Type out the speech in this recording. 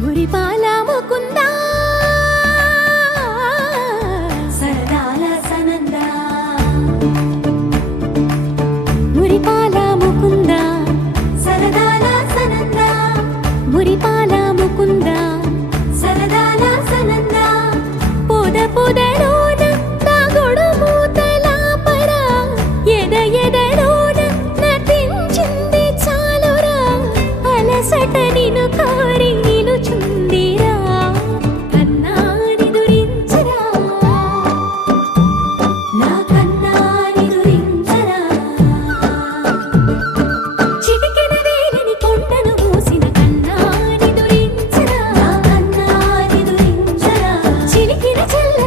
మురిపాల ముకుందా సరదాల సనంద మురిపాల ముకుందా సరదాల సనంద మురిపాల ముకుందా సరదాల సనంద పొద పొదలోన తాగుడు మూతల పర ఎద ఎదలోన నటించింది చాలురా అలసట నిన్ను కోరి నిలుచుందిరా కన్నాని దురించరా నా కన్నాని దురించరా చిటికెన వేలిని కొండను మూసిన కన్నాని దురించరా నా కన్నాని దురించరా చిలికిన చెల్ల